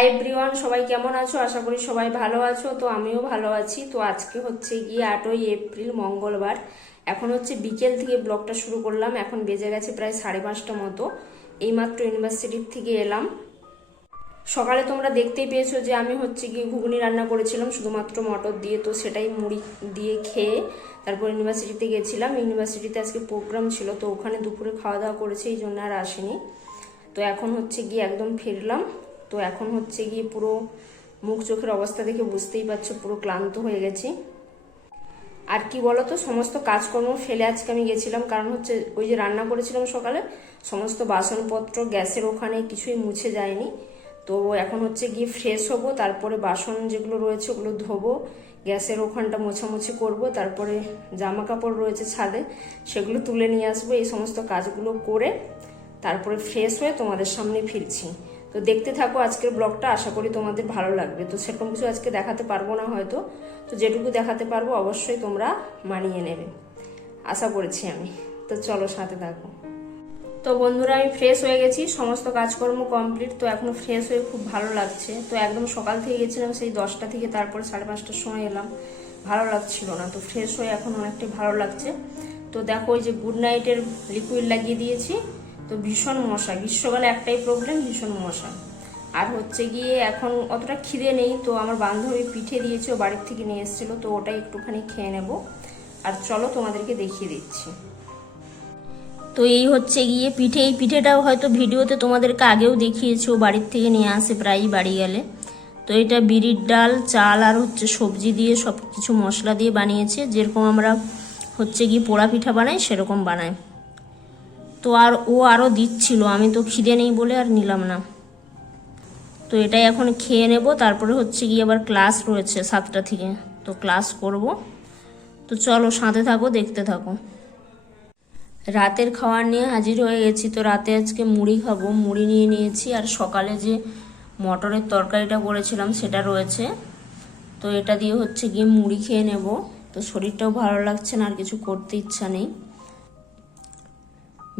Hi everyone, সবাই কেমন আছো? আশা করি সবাই ভালো আছো। তো আমিও ভালো আছি। তো আজকে হচ্ছে গিয়ে 8ই এপ্রিল, মঙ্গলবার। এখন হচ্ছে বিকেল থেকে ব্লগটা শুরু করলাম। এখন বেজে গেছে প্রায় 5:30 মতো। এইমাত্র ইউনিভার্সিটির থেকে এলাম। সকালে তোমরা দেখতেই পেয়েছো যে আমি হচ্ছে গিয়ে ঘুগনি রান্না করেছিলাম শুধুমাত্র মটর দিয়ে। তো সেটাই মুড়ি দিয়ে খেয়ে তারপর ইউনিভার্সিটিতে গেছিলাম। ইউনিভার্সিটিতে আজকে প্রোগ্রাম ছিল, তো ওখানে দুপুরে খাওয়া দাওয়া করেছে, এই জন্য আর আসেনি। তো এখন হচ্ছে গিয়ে একদম ফিরলাম। তো এখন হচ্ছে গিয়ে পুরো মুখ চোখের অবস্থা দেখে বুঝতেই পারছো পুরো ক্লান্ত হয়ে গেছি। আর কি বলতো, সমস্ত কাজকর্ম ফেলে আজকে আমি গেছিলাম, কারণ হচ্ছে ওই যে রান্না করেছিলাম সকালে, সমস্ত বাসনপত্র গ্যাসের ওখানে কিছুই মুছে যায়নি। তো এখন হচ্ছে গিয়ে ফ্রেশ হবো, তারপরে বাসন যেগুলো রয়েছে ওগুলো ধোবো, গ্যাসের ওখানটা মোছামুছি করব, তারপরে জামা কাপড় রয়েছে ছাদে সেগুলো তুলে নিয়ে আসবো। এই সমস্ত কাজগুলো করে তারপরে ফ্রেশ হয়ে তোমাদের সামনে ফিরছি। তো দেখতে থাকো আজকের ব্লগটা, আশা করি তোমাদের ভালো লাগবে। তো সেরকম কিছু আজকে দেখাতে পারবো না হয়তো, তো যেটুকু দেখাতে পারবো অবশ্যই তোমরা মানিয়ে নেবে আশা করছি আমি। তো চলো সাথে থাকো। তো বন্ধুরা, আমি ফ্রেশ হয়ে গেছি, সমস্ত কাজকর্ম কমপ্লিট। তো এখন ফ্রেশ হয়ে খুব ভালো লাগছে। তো একদম সকাল থেকে গেছিলাম সেই 10টা থেকে, তারপরে 5:30টার সময় এলাম, ভালো লাগছিল না। তো ফ্রেশ হয়ে এখন অনেকটাই ভালো লাগছে। তো দেখো ওই যে গুড নাইটের লিকুইড লাগিয়ে দিয়েছি। তো ভীষণ মশা, গ্রীষ্মকালে একটাই প্রবলেম, ভীষণ মশা। আর হচ্ছে গিয়ে এখন অতটা খিদে নেই। তো আমার বান্ধবী পিঠে দিয়েছে, ও বাড়ির থেকে নিয়ে এসেছিলো, তো ওটাই একটুখানি খেয়ে নেব। আর চলো তোমাদেরকে দেখিয়ে দিচ্ছি। তো এই হচ্ছে গিয়ে পিঠে। এই পিঠেটাও হয়তো ভিডিওতে তোমাদেরকে আগেও দেখিয়েছি, ও বাড়ির থেকে নিয়ে আসে প্রায়ই বাড়ি গেলে। তো এটা বিরির ডাল, চাল আর হচ্ছে সবজি দিয়ে সব কিছু মশলা দিয়ে বানিয়েছে, যেরকম আমরা হচ্ছে গিয়ে পোড়া পিঠা বানাই সেরকম বানায়। তো আর ও আরও দিচ্ছিল, আমি তো খিদে নেই বলে আর নিলাম না। তো এটাই এখন খেয়ে নেব, তারপরে হচ্ছে গিয়ে আবার ক্লাস রয়েছে 7টা থেকে, তো ক্লাস করব। তো চলো সাথে থাকো, দেখতে থাকো। রাতের খাবার নিয়ে হাজির হয়ে গেছি। তো রাতে আজকে মুড়ি খাবো, মুড়ি নিয়ে নিয়েছি। আর সকালে যে মটরের তরকারিটা করেছিলাম সেটা রয়েছে, তো এটা দিয়ে হচ্ছে গিয়ে মুড়ি খেয়ে নেব। তো শরীরটাও ভালো লাগছে না, আর কিছু করতে ইচ্ছা নেই।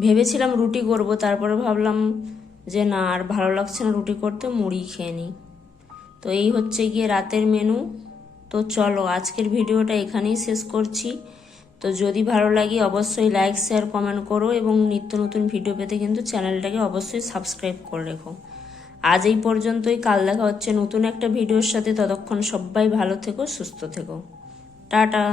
ভেবেছিলাম রুটি করব, তারপরে ভাবলাম যে না, আর ভালো লাগছে না রুটি করতে, মুড়ি খেয়ে নিই। তো এই হচ্ছে গিয়ে রাতের মেনু। তো চলো আজকের ভিডিওটা এখানেই শেষ করছি। তো যদি ভালো লাগে অবশ্যই লাইক, শেয়ার, কমেন্ট করো, এবং নিত্য নতুন ভিডিও পেতে কিন্তু চ্যানেলটাকে অবশ্যই সাবস্ক্রাইব করে রেখো। আজ এই পর্যন্তই, কাল দেখা হচ্ছে নতুন একটা ভিডিওর সাথে। ততক্ষণ সবাই ভালো থেকো, সুস্থ থেকো। টাটা।